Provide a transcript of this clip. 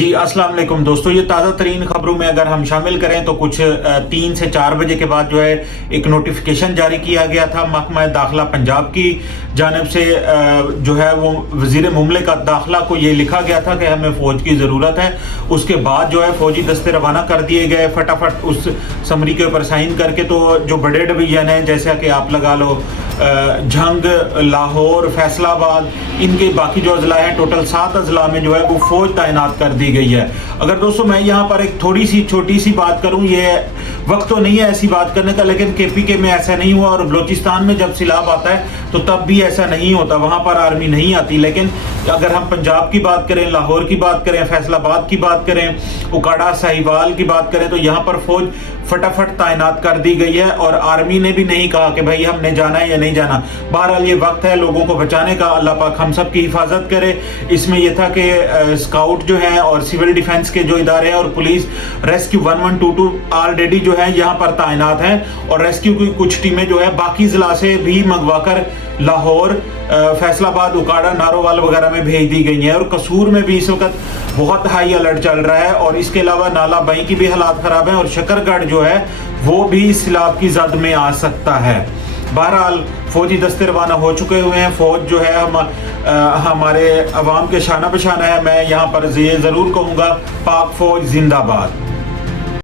جی السلام علیکم دوستو، یہ تازہ ترین خبروں میں اگر ہم شامل کریں تو کچھ 3 سے 4 بجے کے بعد جو ہے ایک نوٹیفیکیشن جاری کیا گیا تھا محکمہ داخلہ پنجاب کی جانب سے، جو ہے وہ وزیر مملکت داخلہ کو یہ لکھا گیا تھا کہ ہمیں فوج کی ضرورت ہے۔ اس کے بعد جو ہے فوجی دستے روانہ کر دیے گئے فٹافٹ اس سمری کے اوپر سائن کر کے۔ تو جو بڑے ڈویژن ہیں جیسا کہ آپ لگا لو جھنگ، لاہور، فیصل آباد، ان کے باقی جو اضلاع ہیں، ٹوٹل 7 اضلاع میں جو ہے وہ فوج تعینات کر دی گئی ہے۔ اگر دوستو میں یہاں پر ایک تھوڑی سی چھوٹی سی بات کروں، یہ وقت تو نہیں ہے ایسی بات کرنے کا، لیکن کے پی کے میں ایسا نہیں ہوا، اور بلوچستان میں جب سیلاب آتا ہے تو تب بھی ایسا نہیں ہوتا، وہاں پر آرمی نہیں آتی۔ لیکن اگر ہم پنجاب کی بات کریں، لاہور کی بات کریں، فیصل آباد کی بات کریں، اکاڑا ساہیوال کی بات کریں، تو یہاں پر فوج فٹافٹ تعینات کر دی گئی ہے، اور آرمی نے بھی نہیں کہا کہ بھائی ہم نے جانا ہے یا نہیں جانا۔ بہرحال یہ وقت ہے لوگوں کو بچانے کا، اللہ پاک ہم سب کی حفاظت کرے۔ اس میں یہ تھا کہ اسکاؤٹ جو ہیں اور سول ڈیفنس کے جو ادارے ہیں اور پولیس ریسکیو 1122 آلریڈی جو ہے یہاں پر تعینات ہیں، اور ریسکیو کی کچھ ٹیمیں جو ہے باقی ضلع سے بھی منگوا کر لاہور، فیصل آباد، اکاڑا، نارووال وغیرہ میں بھیج دی گئی ہیں، اور قصور میں بھی اس وقت بہت ہائی الرٹ چل رہا ہے، اور اس کے علاوہ نالا بائی کی بھی حالات خراب ہیں، اور شکر گڑھ جو ہے وہ بھی سیلاب کی زد میں آ سکتا ہے۔ بہرحال فوجی دستے روانہ ہو چکے ہوئے ہیں، فوج جو ہے ہمارے عوام کے شانہ بشانہ ہے۔ میں یہاں پر یہ ضرور کہوں گا، پاک فوج زندہ باد۔